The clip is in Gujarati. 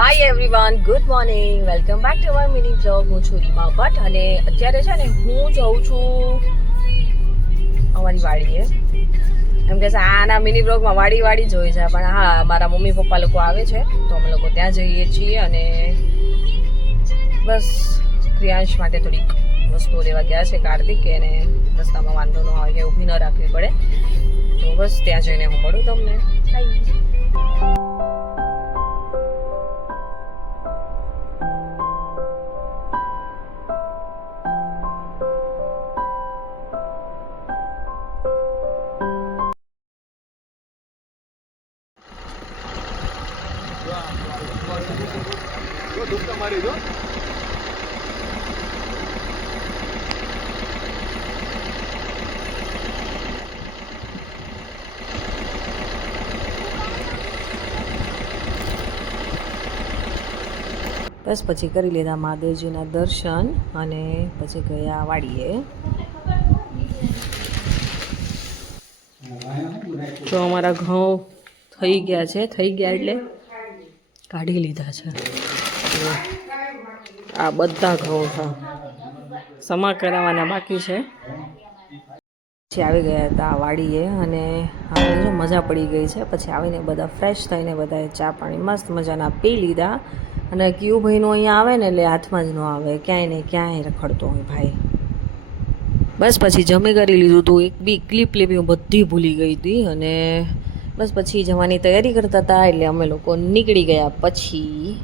Hi everyone, good morning, welcome back to our mini blog. હું છું રીમા ભટ્ટ અને અત્યારે છે ને હું જઉં છું અમારી વાડીએ. એમ કે છે આના મિની બ્લોગમાં વાડી જોઈ છે, પણ હા મારા મમ્મી પપ્પા લોકો આવે છે તો અમે લોકો ત્યાં જઈએ છીએ. અને બસ પ્રિયાંશ માટે થોડીક વસ્તુઓ લેવા ગયા છે કાર્તિક, એને રસ્તામાં વાંધો ન આવે કે ઊભી ન રાખવી પડે, તો બસ ત્યાં જઈને હું મળું તમને. હાય. બસ પછી કરી લીધા મહાદેવજીના દર્શન અને પછી ગયા વાડીએ. તો અમારા ઘઉં થઈ ગયા એટલે કાઢી લીધા છે. આ બધા ઘઉં છે, સમા કરાવવાના બાકી છે. પછી આવી ગયા હતા વાડીએ અને આપણે જો મજા પડી ગઈ છે. પછી આવીને બધા ફ્રેશ થઈને બધાએ ચા પાણી મસ્ત મજાના પી લીધા. અને ક્યુ ભાઈનું અહીંયા આવે ને એટલે હાથમાં જ ન આવે, ક્યાંય ને ક્યાંય રખડતો હોય ભાઈ. બસ પછી જમી કરી લીધું હતું, એક બી ક્લિપ લેવી હું બધી ભૂલી ગઈ હતી. અને બસ પછી જવાની તૈયારી કરતા હતા એટલે અમે લોકો નીકળી ગયા. પછી